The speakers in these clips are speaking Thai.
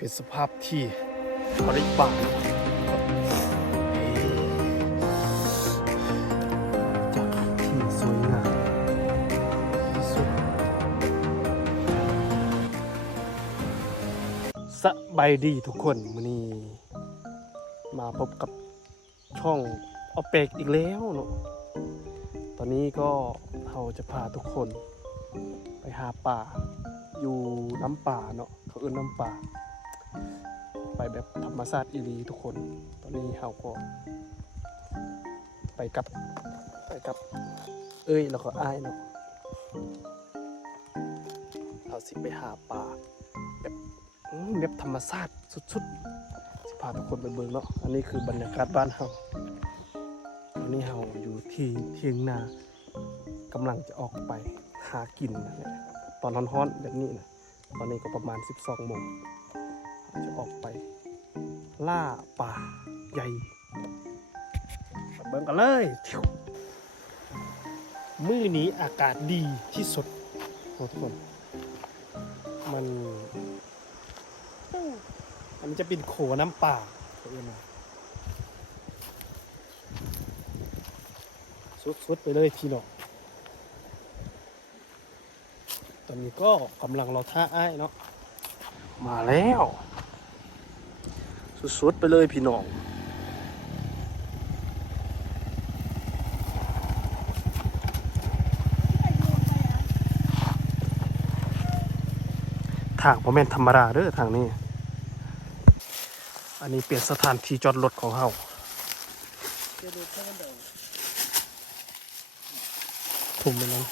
เป็นสภาพที่บริบาลจากที่สวยงามที่สุดสบายดีทุกคนมื้อนี้มาพบกับช่องออเป็กอีกแล้วเนาะตอนนี้ก็เราจะพาทุกคนไปหาป่าอยู่น้ำป่าเนาะเขาเอิ้นน้ำป่าไปแบบธรรมชาติอีหลีทุกคนตอนนี้เราก็ไปกับแล้วก็อ้ายเนาะเราสิไปหาป่าแบบธรรมชาติสุดๆสิพาทุกคนไปเบิ่งเนาะอันนี้คือบรรยากาศบ้านเราตอนนี้เราอยู่ที่เถียงนากำลังจะออกไปหากินนะเนี่ยตอนร้อนๆแบบนี้นะตอนนี้ก็ประมาณ12 โมงจะออกไปล่าป่าใหญ่มาเบิ่งกันเลยมื้อนี้อากาศดีที่สุดทุกคนอันนี้จะเป็นโขน้ำป่าเขาเรียกมาสุดๆไปเลยพี่น้องตอนนี้ก็กำลังรอท่าอ้ายเนาะมาแล้วสุดๆไปเลยพี่น้องทางบ่แม่นธรรมดาเด้อทางนี้อันนี้เปลี่ยนสถานที่จอดรถของเฮาถุ่มไปนั้น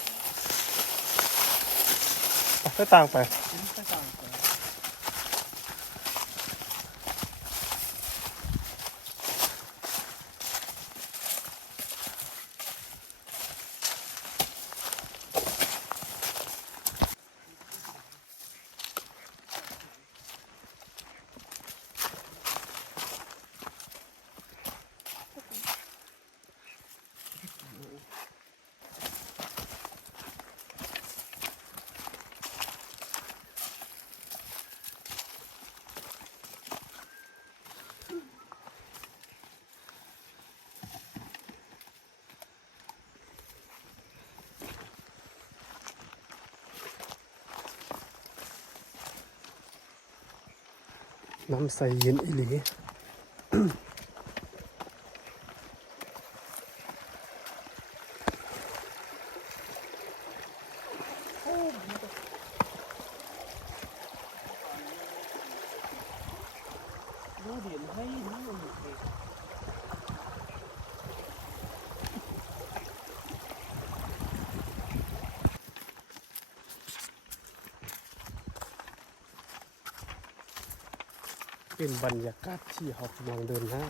ไปต่างไปน้ำใสเย็นอีหลีเป็นบรรยากาศที่เรากำลังเดินหน้า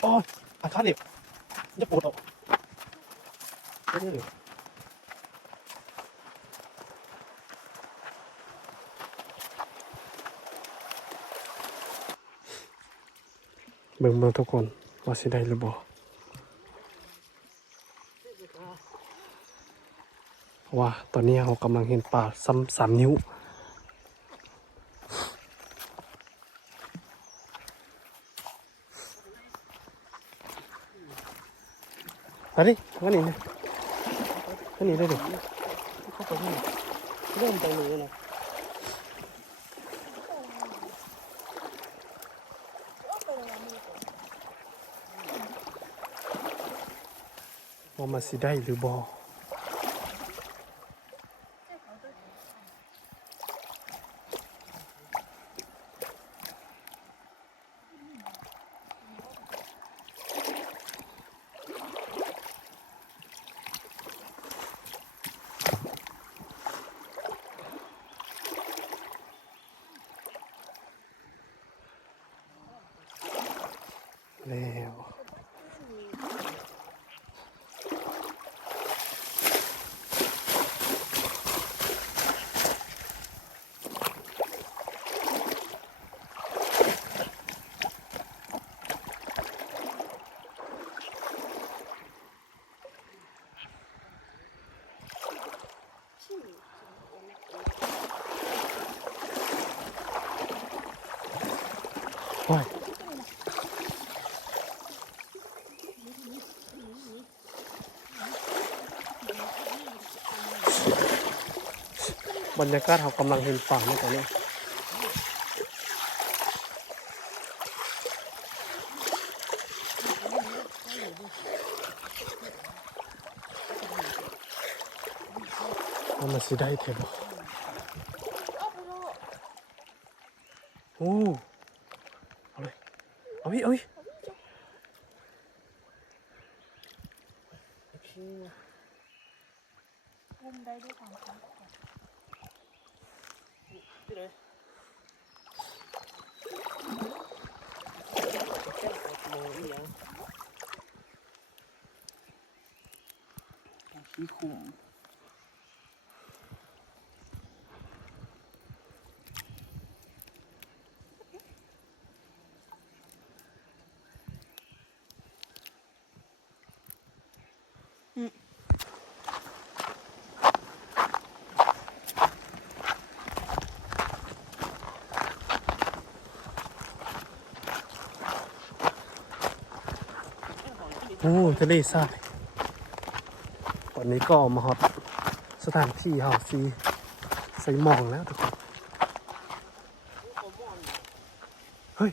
โอ้ยอาคาเด็บจะปวดออกนี่เลยเบิ่งทุกคนว่าสิได้หรือบ่ว่าตอนนี้เรากำลังเห็นป่า3 นิ้วไปดิงั้นนี่นะงั้นนี่ได้ดิเข้าไปนี่เริ่มไปเลยนะว่ามันสิได้หรือบ่แล้ว บรรยากาศเขากำลังเห็นฝั่งนี่ตอนนี้มันสิได้เถอะบ่โอ้เอาเลยเอาอีกเอาอีกโอเคเล่นได้ด้วยความรักที่ไหนมองอีกอย่างขี้คุ้มโอ้ทะเลทรายวันนี้ก็มาฮอตสถานที่เฮาซีใส่หมองแล้วทุกคนเฮ้ย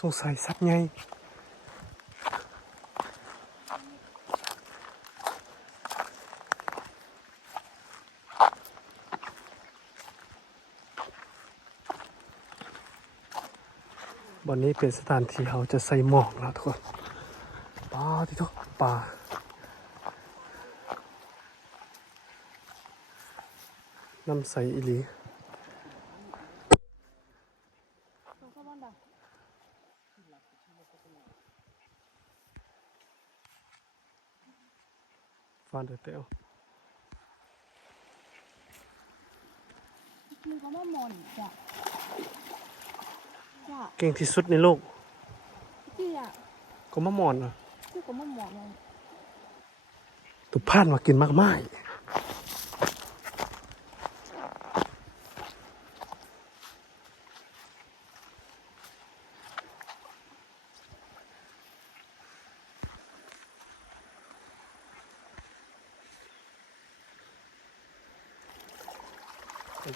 สงสัยสัตว์ไงวันนี้เป็นสถานที่เขาจะใส่หมอกแล้วทุกคนปลาที่ทุกปลาน้ำใสอีหลีฟานเดอร์เตลมันก็มามอนจ้ะจ้ะ เก่งที่สุดในโลก พี่อ่ะ ก็มะมอนอ่ะ พี่ก็มามอนเลย ตุพานมากินมากมาย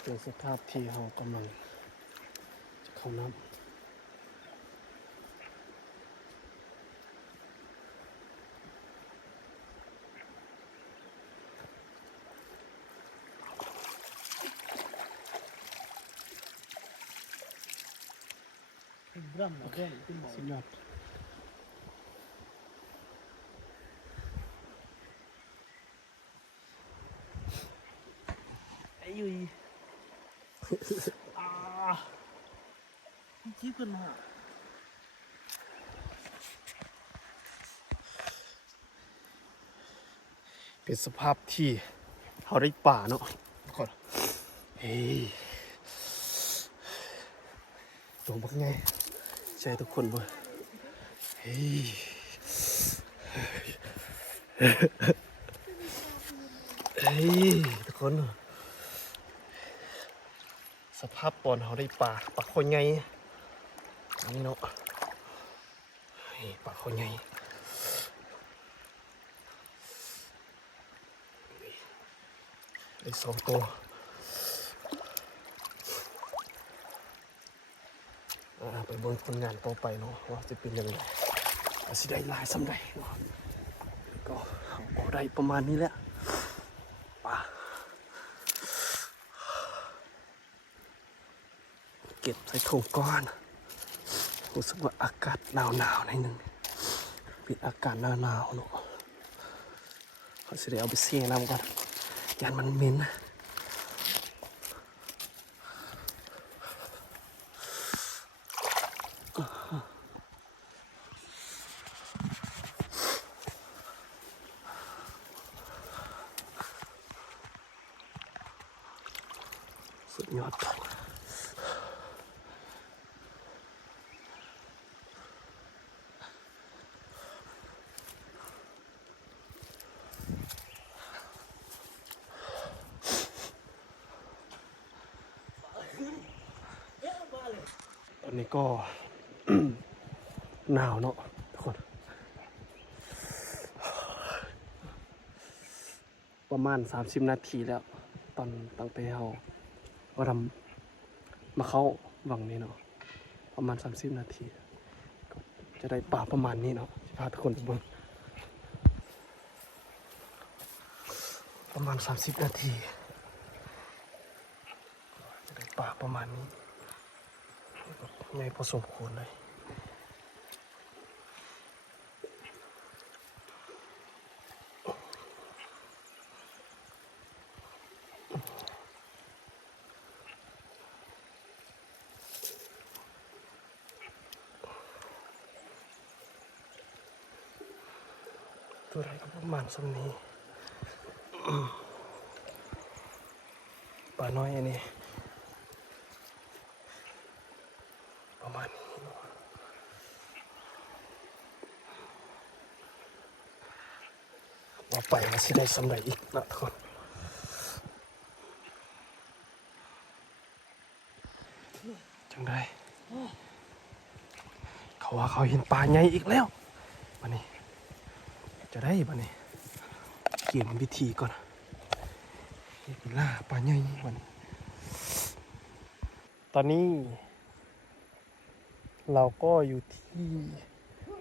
เป็นสภาพที่เขากำลังจะเข้าน้ำโอเคสุดยอดไอ้ยุยชี้ขึ้นมา เป็นสภาพที่เขาได้ป่าเนาะทุกคนเฮ้ยตัวบักไงใจทุกคนบ่เฮ้ยเฮ้ยทุกคนสภาพปอนเขาได้ป่าปลาคนไงอันนี้เนาะเฮ้ยปลาคนไงได้สองตัวไปเบิ่งผลงานต่อไปเนาะว่าจะเป็นยังไงว่าสิได้หลายสำใดเนาะก็เอาได้ประมาณนี้แหละป่าเก็บใส่ถุงก้อนรู้สึกว่าอากาศหนาวๆหน่อยหนึงเป็นอากาศหนาวๆเนาะเขาสิได้เอาไปเสี่ยงน้ำก่อนยันมันเหม็นสุดยอดตอนนี้ก็ หนาวเนาะทุกคน ประมาณ30นาทีแล้วตอนตั้งแต่เฮาว่าทำมาเข้าวังนี้เนาะประมาณ30นาทีก็จะได้ป่าประมาณนี้เนาะพาทุกคนไปเบิ่งประมาณ30นาทีจะได้ป่าประมาณนี้ใหญ่พอสมควรเลยตัวไรก็ประมาณสำนี้ป่าน้อยอันนี้ประมาณนี้ว่าไปว่าสิได้สำเร็จอีกนะทุกคนจังได้เขาว่าเขาเห็นปลาใหญ่อีกแล้วบัดนี้จะได้บัดนี้เกี่ยงวิธีก่อนเห็นล่าปลาใหญ่บัดนี้ตอนนี้เราก็อยู่ที่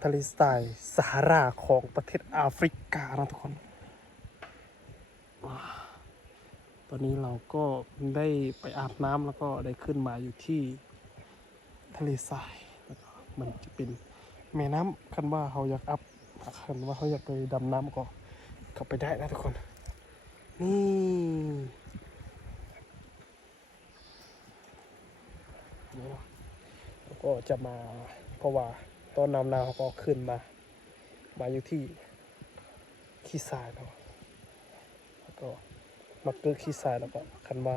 ทะเลทรายซาฮาราของประเทศแอฟริกานะทุกคนตอนนี้เราก็ได้ไปอาบน้ำแล้วก็ได้ขึ้นมาอยู่ที่ทะเลทรายแล้วก็มันจะเป็นแม่น้ำคันว่าเขาอยากอัพคันว่าเขาอยากไปดำน้ำก็เข้าไปได้นะทุกคนนี่นี่เนาะแล้วก็จะมาเพราะว่าตอนน้ำหนาวเขาก็ขึ้นมาอยู่ที่ขี้ทรายเนาะแล้วก็มาเกิดขี้ทรายแล้วก็คันว่า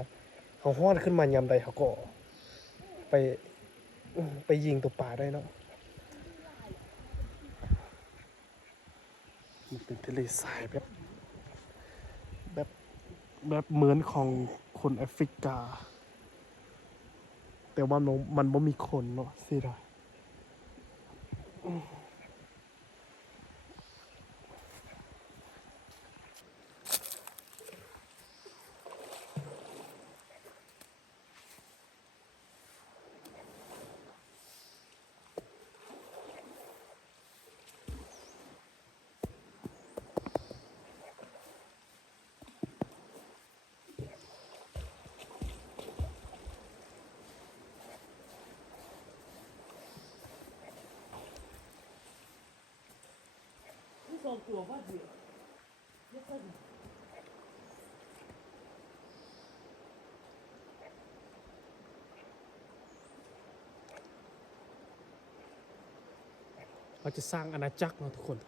เขาห้อนขึ้นมายามใดเขาก็ไปยิงตัวปลาได้เนาะมันเป็นทะเลทรายแบบเหมือนของคนแอฟริกาแต่ว่ามันบ่มีคนเนาะสิได้เราจะสร้างอาณาจักรเนาะทุกคน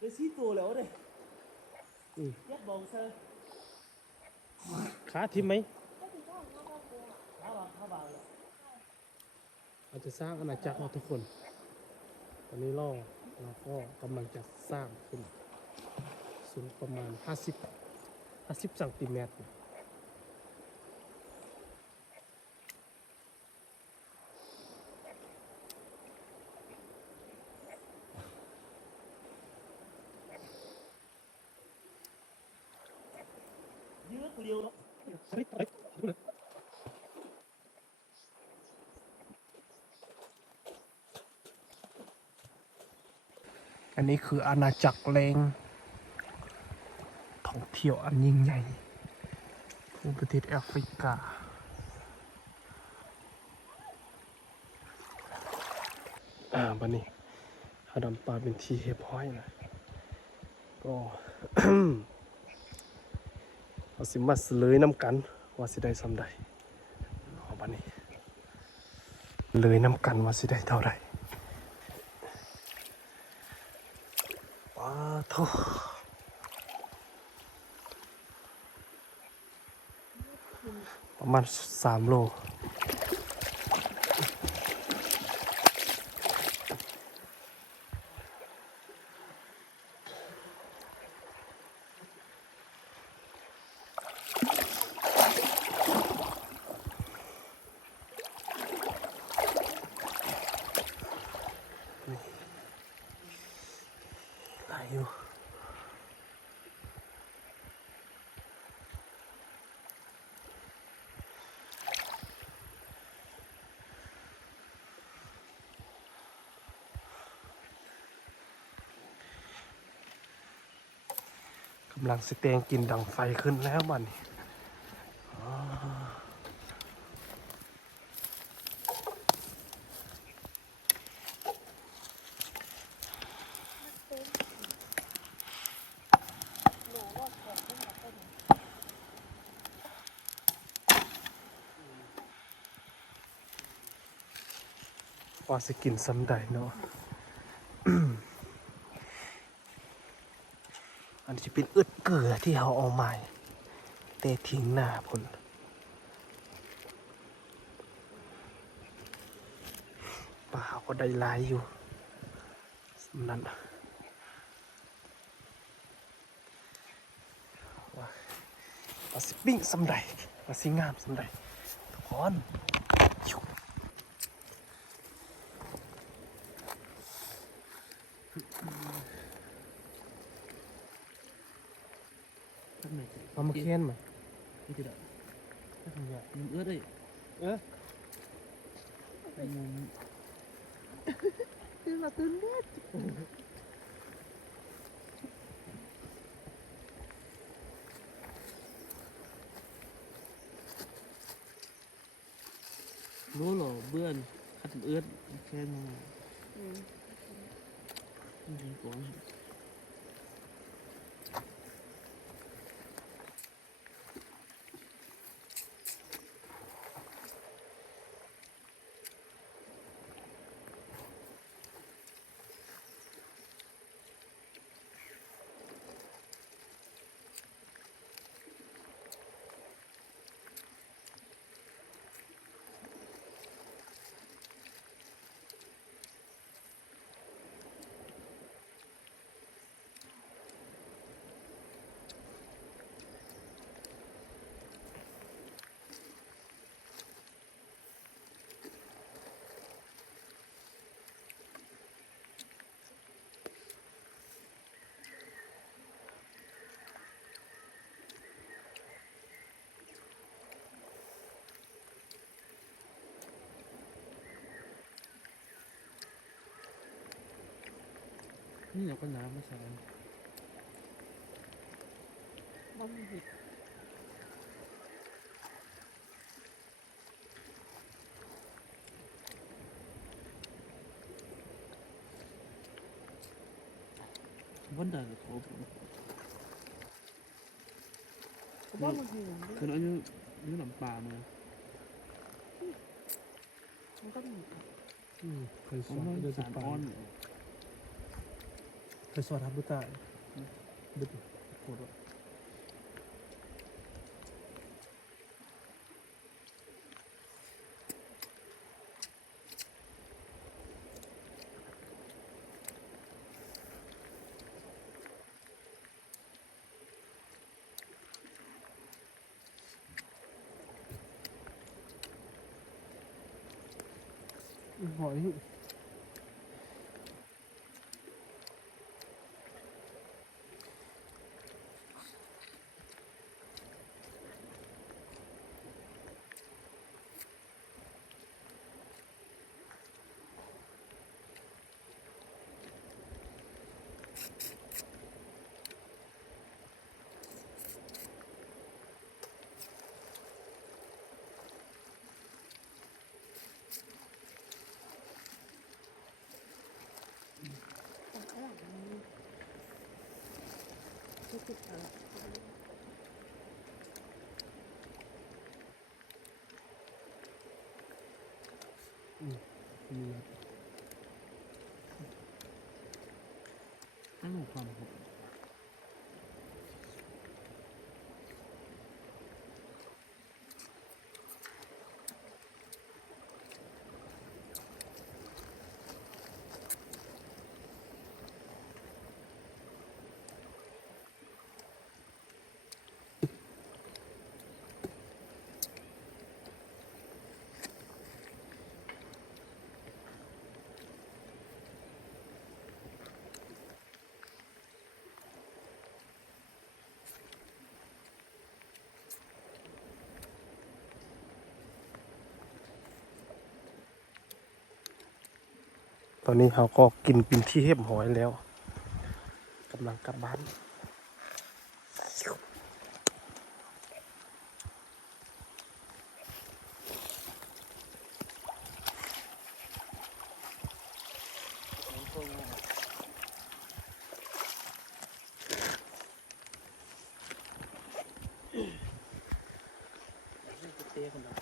ได้สี่ตัวแล้วเด้ยัดบองเซอร์ ขาทิมไหม เข้าบางเลย เราจะสร้างอาณาจักรเนาะทุกคน ตอนนี้เราก็กำลังจะสร้างขึ้นสูงประมาณ50 เซนติเมตรยืดเรียวแล้ว อันนี้คืออาณาจักรแรงท่องเที่ยวอันยิ่งใหญ่ของประเทศแอฟริกาบันนี้เขาดำปลาเป็นทีเฮบห้อยนะก็ เอาสิมาเลยน้ำกันว่าสิได้สำใดเอาบันนี้เลยน้ำกันว่าสิได้เท่าไรว้าโถประมาณ3 โล กำลังสิแตงกินดังไฟขึ้นแล้วมันนี่อ๋อว่าสิกินซ้ำใดเนาะ อันนี้จะเป็นอึดเกลือที่เขาเอาใหม่เตะทิ้งหน้าพุ่นปลาก็ได้หลายอยู่สำนั้นว่าสิปิ้งสำใดว่าสิงามสำใดทุกคนเอามาเคียนมา ไม่ติดอ่ะ ไม่ทำยาก มันเอื้อเลย ตื่นมาตื่นเด็ด รู้เหรอเบื่อนขัดเอื้อแค่นั้นไม่ใช่ก่อน นี่เราก็น้ำไม่ใช่ บะหมี่ วันใดก็โทร บะหมี่ คืออันนี้นี่น้ำปลามา มันก็มี เคยส ผ อ ม น ว่า เดือด สาร ปลา อ้อน เคยสอนทับบุตรดึกโคตร หอยมี ตั้งหัวความหอม ตอนนี้เขาก็กินเป็นที่เรียบร้อยแล้วกำลังกลับบ้าน ต้คนละ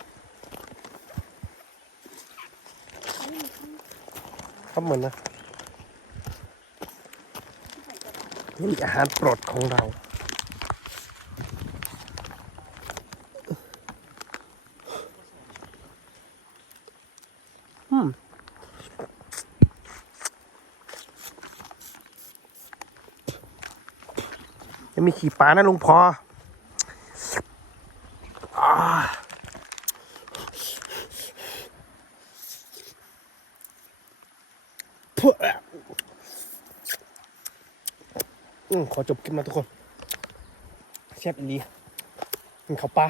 ครับเหมือนนะนี่อาหารโปรดของเรายังมีขี่ปลานะลุงพออ่าขอจบคลิปนะทุกคนแซ่บอีหลีกินข้าวปลา